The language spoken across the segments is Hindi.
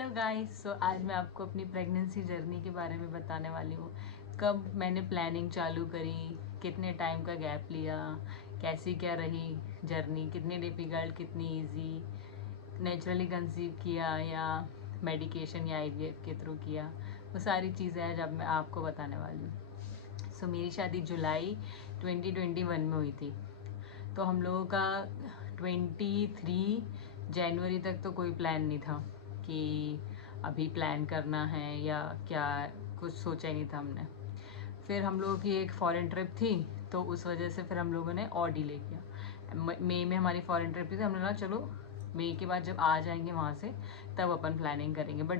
Hello guys. सो आज मैं आपको अपनी प्रेगनेंसी जर्नी के बारे में बताने वाली हूँ। कब मैंने प्लानिंग चालू करी, कितने टाइम का गैप लिया, कैसी क्या रही जर्नी, कितनी डिफ़िकल्ट कितनी इजी, नेचुरली कंसीव किया या मेडिकेशन या आईवीएफ के थ्रू किया, वो सारी चीज़ें आज अब मैं आपको बताने वाली हूँ। सो मेरी शादी जुलाई 2021 में हुई थी। तो हम लोगों का 23 जनवरी तक तो कोई प्लान नहीं था कि अभी प्लान करना है या क्या, कुछ सोचा ही नहीं था हमने। फिर हम लोगों की एक फॉरेन ट्रिप थी, तो उस वजह से फिर हम लोगों ने और डिले किया। मई में हमारी फॉरेन ट्रिप थी, तो हमने कहा चलो मई के बाद जब आ जाएंगे वहाँ से तब अपन प्लानिंग करेंगे। बट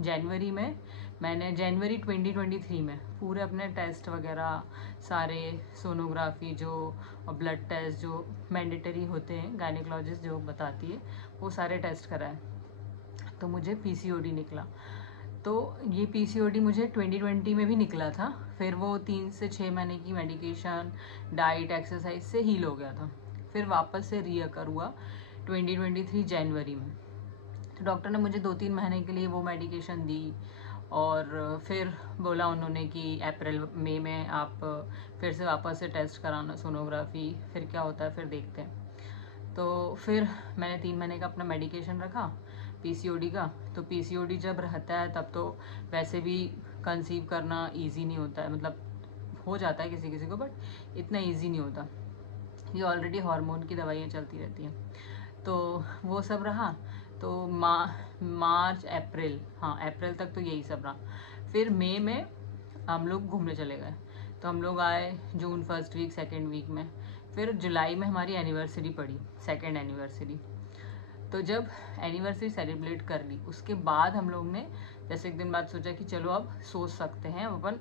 जनवरी में मैंने जनवरी 2023 में पूरे अपने टेस्ट वगैरह सारे, सोनोग्राफी जो और ब्लड टेस्ट जो मैंडेटरी होते हैं, गायनेकोलॉजिस्ट जो बताती है, वो सारे टेस्ट कराए। तो मुझे पीसीओडी निकला। तो ये पीसीओडी मुझे 2020 में भी निकला था। फिर वो 3 से 6 महीने की मेडिकेशन, डाइट, एक्सरसाइज से हील हो गया था। फिर वापस से रीअकर हुआ 2023 जनवरी में। तो डॉक्टर ने मुझे 2-3 महीने के लिए वो मेडिकेशन दी और फिर बोला उन्होंने कि अप्रैल मई में आप फिर से वापस से टेस्ट कराना सोनोग्राफी, फिर क्या होता है फिर देखते हैं। तो फिर मैंने 3 महीने का अपना मेडिकेशन रखा पीसीओडी का। तो पीसीओडी जब रहता है तब तो वैसे भी कंसीव करना इजी नहीं होता है, मतलब हो जाता है किसी किसी को, बट इतना इजी नहीं होता। ये ऑलरेडी हार्मोन की दवाइयाँ चलती रहती हैं, तो वो सब रहा। तो मार्च अप्रैल, हाँ अप्रैल तक तो यही सब रहा। फिर मई में हम लोग घूमने चले गए। तो हम लोग आए June first week second week में। फिर जुलाई में हमारी एनिवर्सरी पड़ी, सेकेंड एनिवर्सरी। तो जब एनिवर्सरी सेलिब्रेट कर ली उसके बाद हम लोग ने जैसे एक दिन बाद सोचा कि चलो अब सोच सकते हैं, अब अपन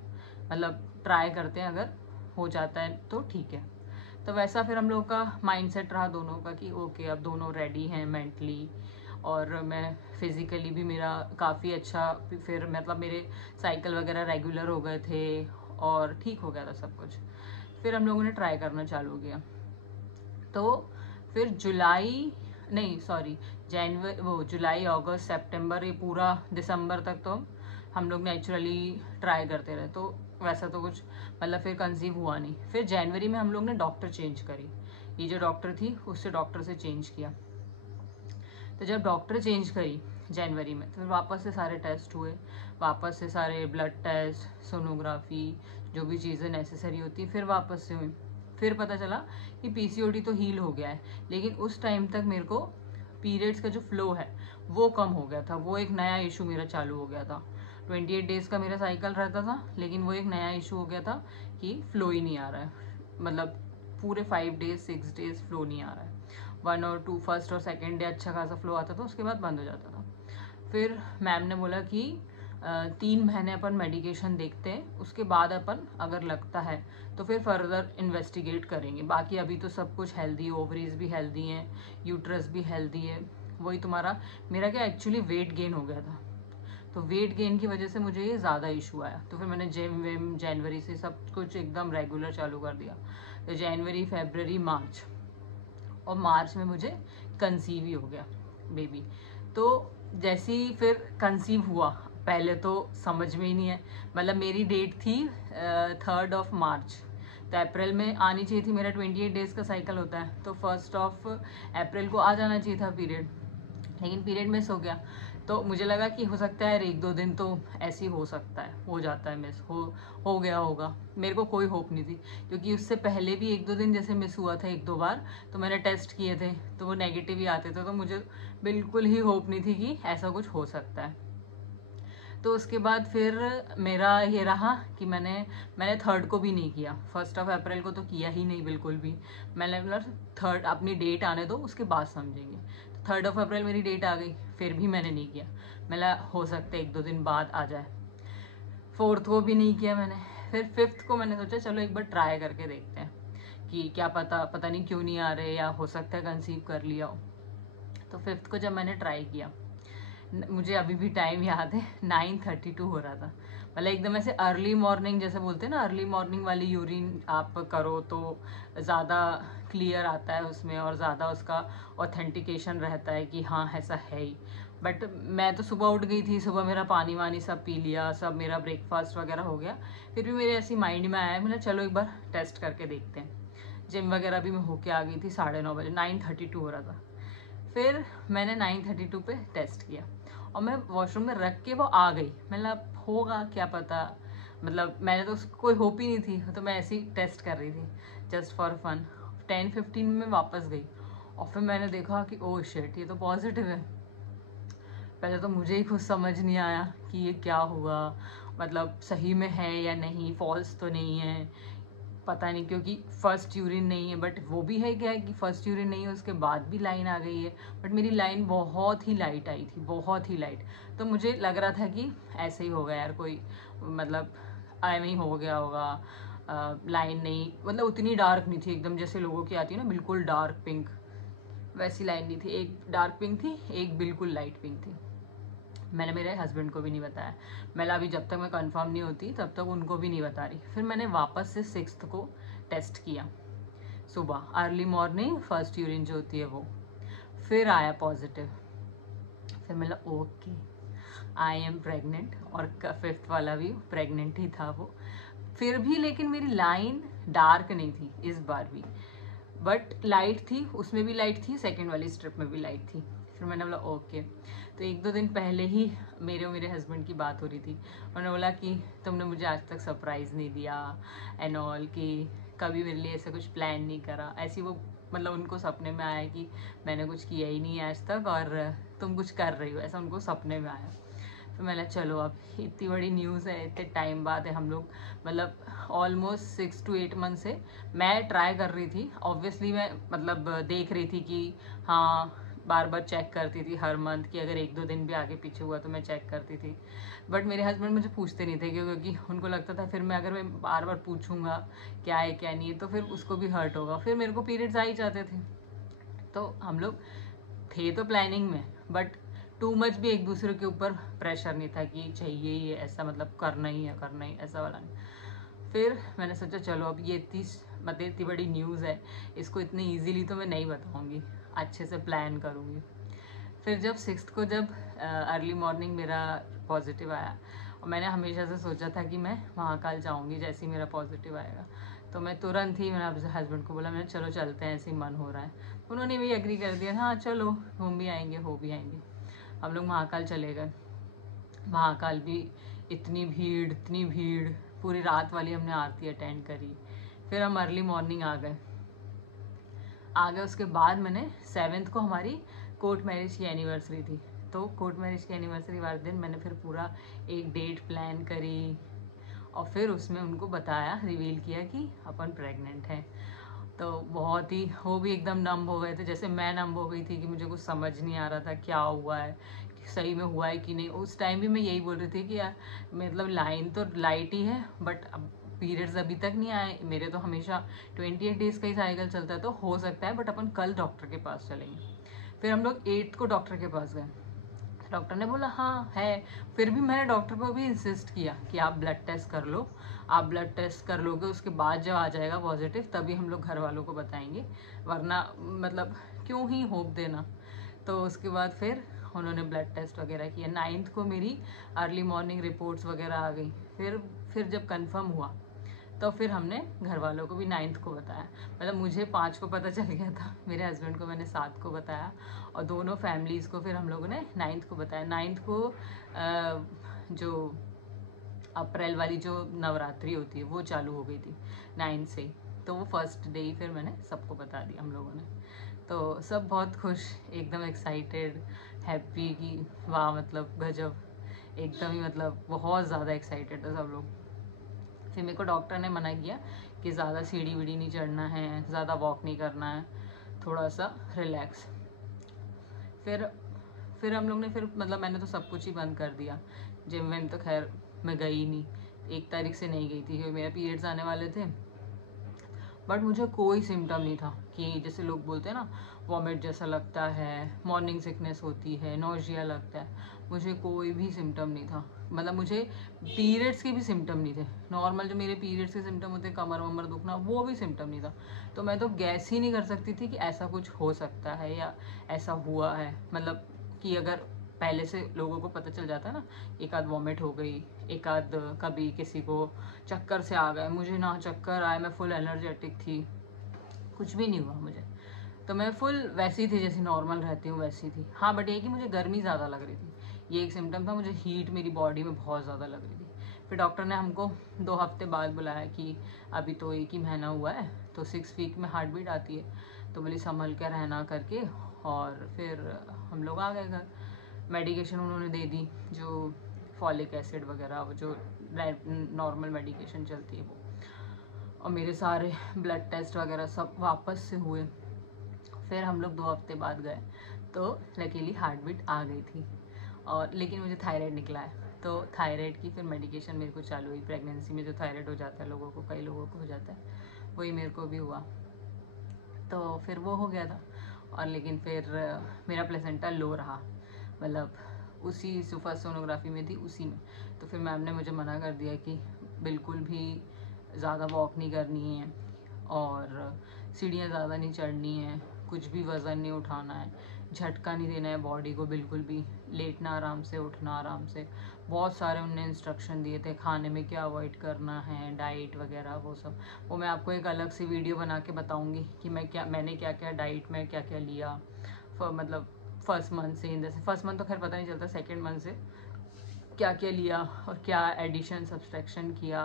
मतलब ट्राई करते हैं, अगर हो जाता है तो ठीक है। तो वैसा फिर हम लोग का माइंडसेट रहा दोनों का कि ओके अब दोनों रेडी हैं मेंटली, और मैं फिज़िकली भी मेरा काफ़ी अच्छा, फिर मतलब मेरे साइकिल वगैरह रेगुलर हो गए थे और ठीक हो गया था सब कुछ। फिर हम लोगों ने ट्राई करना चालू किया। तो फिर जुलाई अगस्त सितंबर, ये पूरा दिसंबर तक तो हम लोग नेचुरली ट्राई करते रहे। तो वैसा तो कुछ मतलब फिर कंसीव हुआ नहीं। फिर जनवरी में हम लोग ने डॉक्टर चेंज करी, ये जो डॉक्टर थी उससे डॉक्टर से चेंज किया। तो जब डॉक्टर चेंज करी जनवरी में, तो फिर वापस से सारे टेस्ट हुए, वापस से सारे ब्लड टेस्ट, सोनोग्राफी, जो भी चीज़ें नेसेसरी होती है फिर वापस से हुई। फिर पता चला कि पीसीओडी तो हील हो गया है, लेकिन उस टाइम तक मेरे को पीरियड्स का जो फ्लो है वो कम हो गया था। वो एक नया इशू मेरा चालू हो गया था। 28 डेज का मेरा साइकिल रहता था, लेकिन वो एक नया इशू हो गया था कि फ्लो ही नहीं आ रहा है, मतलब पूरे 5 डेज 6 डेज फ्लो नहीं आ रहा है। 1 और 2 फर्स्ट और सेकेंड डे अच्छा खासा फ्लो आता था, उसके बाद बंद हो जाता था। फिर मैम ने बोला कि 3 महीने अपन मेडिकेशन देखते हैं, उसके बाद अपन अगर लगता है तो फिर फर्दर इन्वेस्टिगेट करेंगे। बाकी अभी तो सब कुछ हेल्दी, ओवरीज भी हेल्दी हैं, यूट्रस भी हेल्दी है। वही तुम्हारा, मेरा क्या एक्चुअली वेट गेन हो गया था, तो वेट गेन की वजह से मुझे ये ज़्यादा इशू आया। तो फिर मैंने जिम विम जनवरी से सब कुछ एकदम रेगुलर चालू कर दिया। तो जनवरी, फरवरी, मार्च, और मार्च में मुझे कंसीव ही हो गया बेबी। तो जैसे ही फिर कंसीव हुआ, पहले तो समझ में ही नहीं है, मतलब मेरी डेट थी 3rd ऑफ मार्च, तो अप्रैल में आनी चाहिए थी। मेरा 28 डेज का साइकिल होता है, तो 1 अप्रैल को आ जाना चाहिए था पीरियड, लेकिन पीरियड मिस हो गया। तो मुझे लगा कि हो सकता है 1-2 दिन तो ऐसे ही हो सकता है, हो जाता है मिस, हो गया होगा। मेरे को कोई होप नहीं थी, क्योंकि उससे पहले भी 1-2 दिन जैसे मिस हुआ था 1-2 बार, तो मैंने टेस्ट किए थे तो वो नेगेटिव ही आते थे। तो मुझे बिल्कुल ही होप नहीं थी कि ऐसा कुछ हो सकता है। तो उसके बाद फिर मेरा ये रहा कि मैंने 3rd को भी नहीं किया, 1 अप्रैल को तो किया ही नहीं बिल्कुल भी। मैंने बोला 3rd अपनी डेट आने दो, उसके बाद समझेंगे। तो 3rd अप्रैल मेरी डेट आ गई, फिर भी मैंने नहीं किया। मैं हो सकता है 1-2 दिन बाद आ जाए। 4th को भी नहीं किया मैंने। फिर 5th को मैंने सोचा चलो एक बार ट्राई करके देखते हैं कि क्या पता नहीं क्यों नहीं आ रहे, या हो सकता है कंसीव कर लिया हो। तो 5th को जब मैंने ट्राई किया, मुझे अभी भी टाइम याद है, 9:32 हो रहा था। मतलब एकदम ऐसे अर्ली मॉर्निंग, जैसे बोलते हैं ना, अर्ली मॉर्निंग वाली यूरिन आप करो तो ज़्यादा क्लियर आता है उसमें, और ज़्यादा उसका ऑथेंटिकेशन रहता है कि हाँ ऐसा है ही। बट मैं तो सुबह उठ गई थी, सुबह मेरा पानी वानी सब पी लिया, सब मेरा ब्रेकफास्ट वगैरह हो गया। फिर भी मेरे ऐसी माइंड में आया, मैंने चलो एक बार टेस्ट करके देखते हैं। जिम वगैरह भी मैं होके आ गई थी 9:30 बजे, 9:32 हो रहा था। फिर मैंने 9:32 पे टेस्ट किया और मैं वॉशरूम में रख के वो आ गई। मतलब होगा क्या पता, मतलब मैंने तो कोई होप ही नहीं थी, तो मैं ऐसे ही टेस्ट कर रही थी जस्ट फॉर फन। 10:15 में वापस गई और फिर मैंने देखा कि ओह शिट, ये तो पॉजिटिव है। पहले तो मुझे ही खुद समझ नहीं आया कि ये क्या हुआ, मतलब सही में है या नहीं, फॉल्स तो नहीं है, पता नहीं, क्योंकि फर्स्ट यूरिन नहीं है। बट वो भी है क्या है कि फर्स्ट यूरिन नहीं है, उसके बाद भी लाइन आ गई है। बट मेरी लाइन बहुत ही लाइट आई थी, बहुत ही लाइट। तो मुझे लग रहा था कि ऐसे ही होगा यार, कोई मतलब आई में ही हो गया होगा। लाइन नहीं, मतलब उतनी डार्क नहीं थी एकदम जैसे लोगों की आती है ना, बिल्कुल डार्क पिंक, वैसी लाइन नहीं थी। एक डार्क पिंक थी, एक बिल्कुल लाइट पिंक थी। मैंने मेरे हस्बैंड को भी नहीं बताया, मैं अभी जब तक मैं कंफर्म नहीं होती तब तक उनको भी नहीं बता रही। फिर मैंने वापस से 6th को टेस्ट किया, सुबह अर्ली मॉर्निंग फर्स्ट यूरिन जो होती है वो। फिर आया पॉजिटिव। फिर मैं ओके आई एम प्रेग्नेंट, और 5th वाला भी प्रेग्नेंट ही था वो। फिर भी लेकिन मेरी लाइन डार्क नहीं थी इस बार भी, बट लाइट थी, उसमें भी लाइट थी, सेकेंड वाली स्ट्रिप में भी लाइट थी। फिर मैंने बोला ओके। तो 1-2 दिन पहले ही मेरे और मेरे हस्बैंड की बात हो रही थी। उन्होंने बोला कि तुमने मुझे आज तक सरप्राइज़ नहीं दिया एंड ऑल, कि कभी मेरे लिए ऐसा कुछ प्लान नहीं करा। ऐसी वो मतलब उनको सपने में आया कि मैंने कुछ किया ही नहीं आज तक और तुम कुछ कर रही हो, ऐसा उनको सपने में आया। तो मैंने चलो अब इतनी बड़ी न्यूज़ है, इतने टाइम बाद है, हम लोग मतलब ऑलमोस्ट 6 to 8 मंथ से मैं ट्राई कर रही थी। ऑब्वियसली मैं मतलब देख रही थी कि हाँ, बार बार चेक करती थी हर मंथ कि अगर 1-2 दिन भी आगे पीछे हुआ तो मैं चेक करती थी। बट मेरे हस्बैंड मुझे पूछते नहीं थे, क्योंकि उनको लगता था फिर मैं बार बार पूछूंगा क्या है क्या नहीं है तो फिर उसको भी हर्ट होगा। फिर मेरे को पीरियड्स आ ही जाते थे। तो हम लोग थे तो प्लानिंग में, बट टू मच भी एक दूसरे के ऊपर प्रेशर नहीं था कि चाहिए ही ऐसा, मतलब करना ही है, करना ही, ऐसा वाला नहीं। फिर मैंने सोचा चलो अब ये इतनी बड़ी न्यूज़ है, इसको इतनी इजीली तो मैं नहीं बताऊंगी, अच्छे से प्लान करूंगी। फिर जब 6th को जब अर्ली मॉर्निंग मेरा पॉजिटिव आया, और मैंने हमेशा से सोचा था कि मैं महाकाल जाऊंगी जैसे ही मेरा पॉजिटिव आएगा। तो मैं तुरंत ही, मैंने अपने हस्बैंड को बोला, मैंने चलो चलते हैं, ऐसे ही मन हो रहा है। उन्होंने भी एग्री कर दिया, हाँ चलो घूम भी आएंगे, हो भी आएंगे। हम लोग महाकाल चले गए। महाकाल भी इतनी भीड़, इतनी भीड़, पूरी रात वाली हमने आरती अटेंड करी। फिर हम अर्ली मॉर्निंग आ गए। उसके बाद मैंने 7th को हमारी कोर्ट मैरिज की एनिवर्सरी थी। तो कोर्ट मैरिज की एनिवर्सरी वाले दिन मैंने फिर पूरा एक डेट प्लान करी और फिर उसमें उनको बताया, रिवील किया कि अपन प्रेग्नेंट हैं। तो बहुत ही, वो भी एकदम नंब हो गए थे, जैसे मैं नंब हो गई थी कि मुझे कुछ समझ नहीं आ रहा था क्या हुआ है, सही में हुआ है कि नहीं। उस टाइम भी मैं यही बोल रही थी कि यार मतलब लाइन तो लाइट ही है, बट अब पीरियड्स अभी तक नहीं आए मेरे, तो हमेशा 28 डेज का ही साइकिल चलता है, तो हो सकता है, बट अपन कल डॉक्टर के पास चलेंगे। फिर हम लोग 8th को डॉक्टर के पास गए। डॉक्टर ने बोला हाँ है। फिर भी मैंने डॉक्टर को भी इंसिस्ट किया कि आप ब्लड टेस्ट कर लो, आप ब्लड टेस्ट कर लोगे, उसके बाद जब आ जाएगा पॉजिटिव तभी हम लोग घर वालों को बताएंगे, वरना मतलब क्यों ही होप देना। तो उसके बाद फिर उन्होंने ब्लड टेस्ट वगैरह किया। 9th को मेरी अर्ली मॉर्निंग रिपोर्ट्स वगैरह आ गई। फिर जब कंफर्म हुआ तो फिर हमने घर वालों को भी 9th को बताया। मतलब मुझे 5 को पता चल गया था, मेरे हस्बैंड को मैंने 7 को बताया, और दोनों फैमिलीज़ को फिर हम लोगों ने 9th को बताया। 9th को जो अप्रैल वाली जो नवरात्रि होती है वो चालू हो गई थी 9 से, तो वो फर्स्ट डे ही फिर मैंने सबको बता दिया हम लोगों ने। तो सब बहुत खुश, एकदम एक्साइटेड, हैप्पी कि वाह मतलब गजब, एकदम ही मतलब बहुत ज़्यादा एक्साइटेड था सब लोग। फिर मेरे को डॉक्टर ने मना किया कि ज़्यादा सीढ़ी वीढ़ी नहीं चढ़ना है, ज़्यादा वॉक नहीं करना है, थोड़ा सा रिलैक्स। फिर फिर हम लोग ने फिर मतलब मैंने तो सब कुछ ही बंद कर दिया। जिम विम तो खैर मैं गई नहीं, 1 तारीख से नहीं गई थी क्योंकि मेरे पीरियड्स आने वाले थे। बट मुझे कोई सिम्टम नहीं था कि जैसे लोग बोलते हैं ना वॉमिट जैसा लगता है, मॉर्निंग सिकनेस होती है, नोजिया लगता है, मुझे कोई भी सिम्टम नहीं था। मतलब मुझे पीरियड्स के भी सिम्टम नहीं थे, नॉर्मल जो मेरे पीरियड्स के सिम्टम होते हैं, कमर वमर दुखना, वो भी सिम्टम नहीं था। तो मैं तो गैस ही नहीं कर सकती थी कि ऐसा कुछ हो सकता है या ऐसा हुआ है, मतलब कि अगर पहले से लोगों को पता चल जाता है ना, एक आध वॉमिट हो गई, एक आध कभी किसी को चक्कर से आ गए, मुझे ना चक्कर आए, मैं फुल एनर्जेटिक थी, कुछ भी नहीं हुआ मुझे। तो मैं फुल वैसी थी जैसी नॉर्मल रहती हूँ वैसी थी। हाँ बट ये कि मुझे गर्मी ज़्यादा लग रही थी, ये एक सिम्टम था, मुझे हीट मेरी बॉडी में बहुत ज़्यादा लग रही थी। फिर डॉक्टर ने हमको 2 हफ्ते बाद बुलाया कि अभी तो 1 ही महीना हुआ है, तो 6 वीक में हार्ट बीट आती है, तो बोली संभल के रहना करके। और फिर हम लोग आ गए घर। मेडिकेशन उन्होंने दे दी, जो फॉलिक एसिड वगैरह, वो जो नॉर्मल मेडिकेशन चलती है वो। और मेरे सारे ब्लड टेस्ट वगैरह सब वापस से हुए। फिर हम लोग 2 हफ्ते बाद गए, तो लकीली हार्ट बीट आ गई थी। और लेकिन मुझे थायराइड निकला है, तो थायराइड की फिर मेडिकेशन मेरे को चालू हुई। प्रेगनेंसी में जो थायराइड हो जाता है लोगों को, कई लोगों को हो जाता है, वही मेरे को भी हुआ, तो फिर वो हो गया था। और लेकिन फिर मेरा प्लेसेंटा लो रहा, मतलब उसी फर्स्ट सोनोग्राफी में थी उसी में। तो फिर मैम ने मुझे मना कर दिया कि बिल्कुल भी ज़्यादा वॉक नहीं करनी है, और सीढ़ियाँ ज़्यादा नहीं चढ़नी है, कुछ भी वज़न नहीं उठाना है, झटका नहीं देना है बॉडी को बिल्कुल भी, लेटना आराम से, उठना आराम से। बहुत सारे उनने इंस्ट्रक्शन दिए थे, खाने में क्या अवॉइड करना है, डाइट वगैरह वो सब। वो मैं आपको एक अलग सी वीडियो बना के बताऊंगी कि मैंने क्या क्या डाइट में क्या क्या लिया, मतलब फर्स्ट मंथ से। जैसे फर्स्ट मंथ तो खैर पता नहीं चलता, सेकेंड मंथ से क्या क्या लिया और क्या एडिशन सब्सट्रैक्शन किया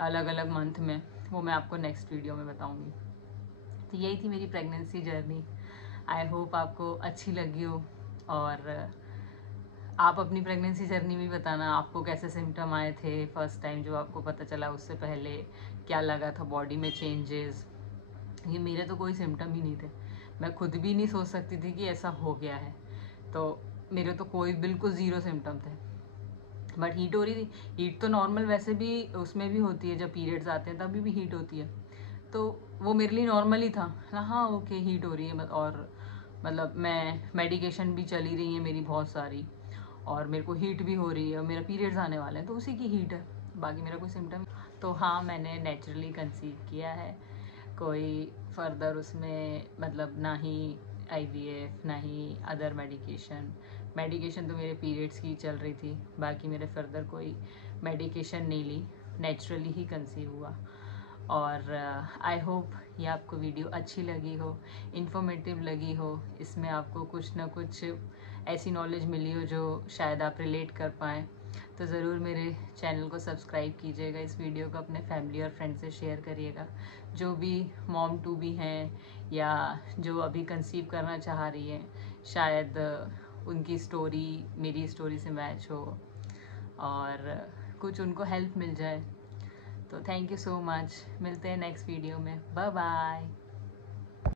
अलग अलग मंथ में, वो मैं आपको नेक्स्ट वीडियो में बताऊंगी। तो यही थी मेरी प्रेगनेंसी जर्नी। आई होप आपको अच्छी लगी हो, और आप अपनी प्रेगनेंसी जर्नी भी बताना, आपको कैसे सिम्टम आए थे फर्स्ट टाइम जो आपको पता चला, उससे पहले क्या लगा था बॉडी में चेंजेस। ये मेरे तो कोई सिम्टम ही नहीं थे, मैं खुद भी नहीं सोच सकती थी कि ऐसा हो गया है। तो मेरे तो कोई बिल्कुल ज़ीरो सिम्टम थे। बट हीट हो रही थी, हीट तो नॉर्मल वैसे भी उसमें भी होती है, जब पीरियड्स आते हैं तभी भी हीट होती है, तो वो मेरे लिए नॉर्मल ही था। हाँ ओके हीट हो रही है, और मतलब मैं मेडिकेशन भी चली रही है मेरी बहुत सारी, और मेरे को हीट भी हो रही है, और मेरा पीरियड्स आने वाले हैं, तो उसी की हीट है, बाकी मेरा कोई सिम्टम। तो हाँ मैंने नेचुरली कंसीव किया है, कोई फर्दर उसमें मतलब ना ही आईवीएफ ना ही अदर मेडिकेशन तो मेरे पीरियड्स की चल रही थी, बाकी मेरे फर्दर कोई मेडिकेशन नहीं ली, नेचुरली ही कंसीव हुआ। और आई होप ये आपको वीडियो अच्छी लगी हो, इन्फॉर्मेटिव लगी हो, इसमें आपको कुछ ना कुछ ऐसी नॉलेज मिली हो जो शायद आप रिलेट कर पाएँ। तो ज़रूर मेरे चैनल को सब्सक्राइब कीजिएगा, इस वीडियो को अपने फैमिली और फ्रेंड से शेयर करिएगा, जो भी मॉम टू भी हैं या जो अभी कंसीव करना चाह रही हैं, शायद उनकी स्टोरी मेरी स्टोरी से मैच हो और कुछ उनको हेल्प मिल जाए। तो थैंक यू सो मच, मिलते हैं नेक्स्ट वीडियो में, बाय बाय।